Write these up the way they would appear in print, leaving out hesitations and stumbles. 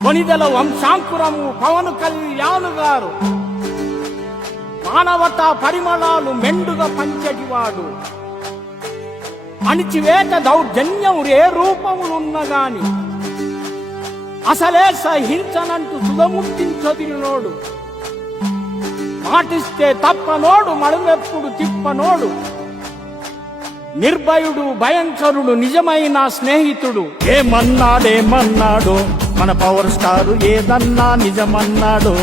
కొనిదెల వంశాంకురము పవన్ కళ్యాణ్ గారు మానవతా పరిమళాలు మెండుగా పంచటివాడు. అణిచివేత దౌర్జన్యం ఏ రూపములున్నగాని అసలే సహించనంటూ సుధముట్టించొదిలినోడు. మాటిస్తే తప్పనోడు, మడుమెప్పుడు తిప్పనోడు, నిర్భయుడు, భయంకరుడు, నిజమైన స్నేహితుడు. ఏమన్నాడో మన పవర్ స్టార్, ఏదన్నా నిజమన్నాడో.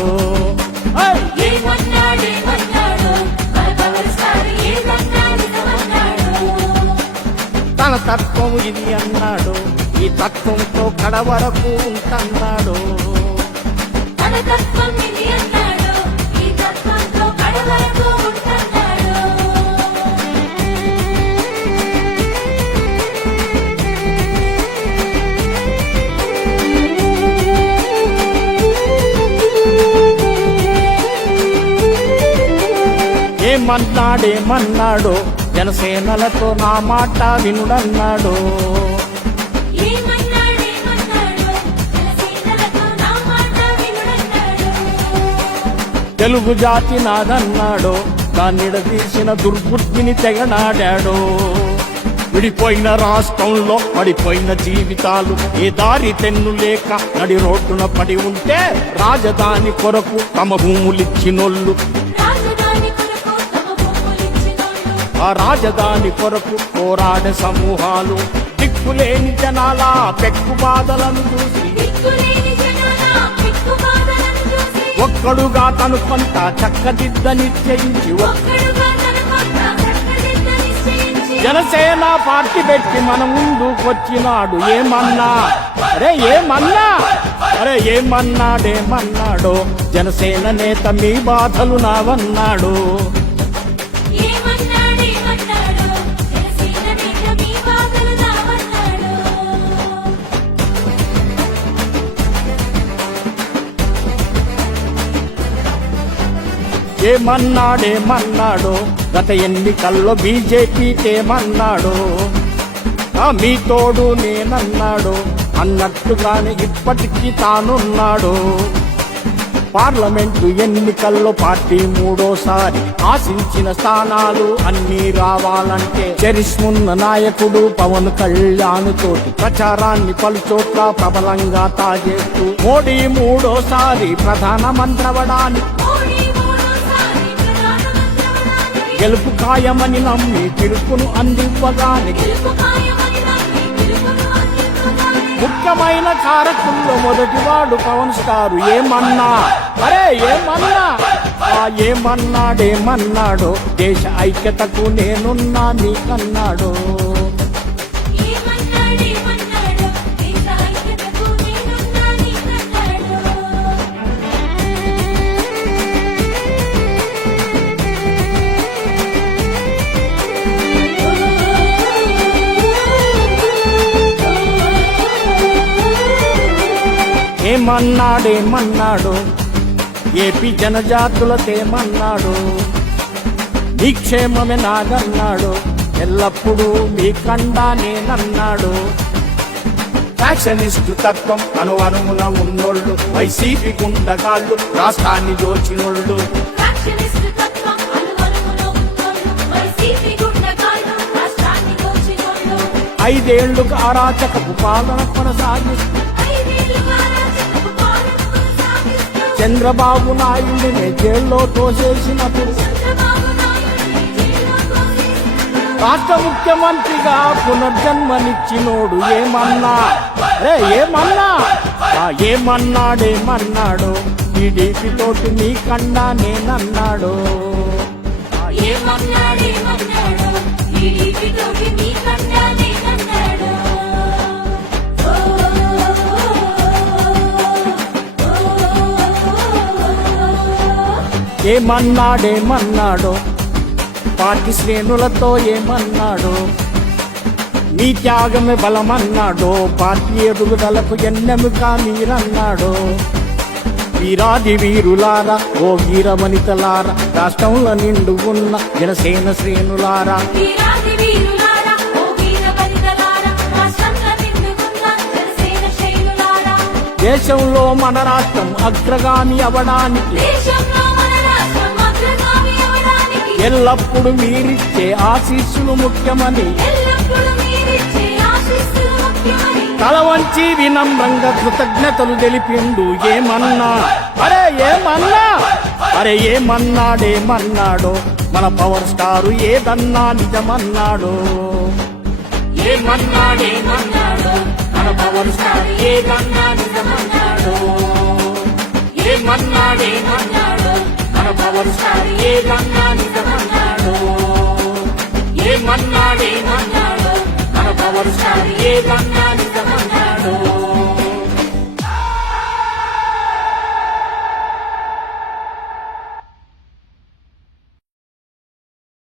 తన తత్వం ఇది అన్నాడు, ఈ తత్వంతో కడ వరకు ఉంటన్నాడు. ఏమన్నాడో జనసేనలతో నా మాట వినుడన్నాడు. తెలుగు జాతి నాదన్నాడు, దాన్నిడదీసిన దుర్బుద్ధిని తెగనాడాడు. విడిపోయిన రాష్ట్రంలో పడిపోయిన జీవితాలు, ఏ దారి తెన్ను లేక నడి రోడ్డున పడి ఉంటే రాజధాని కొరకు తమ భూములిచ్చినోళ్ళు, ఆ రాజధాని కొరకు పోరాడే సమూహాలు, దిక్కులేని జనాల పెక్కు బాధలను చూసి ఒక్కడుగా తను కొంత చక్కదిద్ద నిశ్చయించి జనసేన పార్టీ పెట్టి మన ముందుకొచ్చినాడు. ఏమన్నాడో జనసేన నేత మీ బాధలు నావన్నాడు. ఏమన్నాడో గత ఎన్నికల్లో బీజేపీ తేమన్నాడు. మీ తోడు నేనన్నాడు అన్నట్టుగానే ఇప్పటికీ తానున్నాడు. పార్లమెంటు ఎన్నికల్లో పార్టీ మూడోసారి ఆశించిన స్థానాలు అన్నీ రావాలంటే చరిష్మున్న నాయకుడు పవన్ కళ్యాణ్ తోటి ప్రచారాన్ని పలుచోట్ల ప్రబలంగా తాజేస్తూ మోడీ మూడోసారి ప్రధానమంత్రవడానికి గెలుపు ఖాయమని నమ్మి పిలుపును అందివ్వగానే ముఖ్యమైన కారకుల్లో మొదటివాడు పవన్ స్టార్. ఏమన్నాడో దేశ ఐక్యతకు నేనున్నా నీకన్నాడు. ఏమన్నాడో ఏపీ జనజాతులతేమన్నాడు. నీ క్షేమమే నాదన్నాడు, ఎల్లప్పుడూ మీ కండా నేనన్నాడు. ఫ్యాక్షనిస్టు తత్వం అనువనుమున ఉన్నోళ్ళు, వైసీపీ గుండగాళ్ళు, రాష్ట్రాన్ని దోచినోళ్ళు, ఐదేళ్లుగా అరాచకపు పాలన కొనసాగిస్తూ చంద్రబాబు నాయుడిని జైల్లో తోసేసినప్పుడు రాష్ట్ర ముఖ్యమంత్రిగా పునర్జన్మనిచ్చినోడు. ఏమన్నాడో టీడీపీ తోటి నీ కన్నా నేనన్నాడు. ఏమన్నాడో పార్టీ శ్రేణులతో ఏమన్నాడో. మీ త్యాగమే బలమన్నాడో, పార్టీ ఎదుగుదలకు ఎన్నెముగా మీరన్నాడో. వీరాది వీరులారా, ఓ వీరవనితలారా, రాష్ట్రంలో నిండు ఉన్న జనసేన శ్రేణులారా, దేశంలో మన రాష్ట్రం అగ్రగామి అవడానికి దేశంలో మన రాష్ట్రం అగ్రగామి అవడానికి ఎల్లప్పుడు మీరిచ్చే ఆశీస్సులు ముఖ్యమని ఎల్లప్పుడూ మీరిచ్చే ఆశీస్సులు ముఖ్యమని తల వంచి వినమ్రంగా కృతజ్ఞతలు తెలిపిండు. ఏమన్నా ఏమన్నాడో మన పవర్ స్టారు ఏదన్నా నిజమన్నాడు. ఏమన్నాడో మన పవర్ స్టార్ ఏదన్నా నిజమన్నాడు. ఏమన్నాడో మన పవర్ స్టార్ ఏదన్నా నిజమన్నాడు. ఏమన్నాడో మన పవర్ స్టార్ ఏదన్నా నిజమన్నాడు.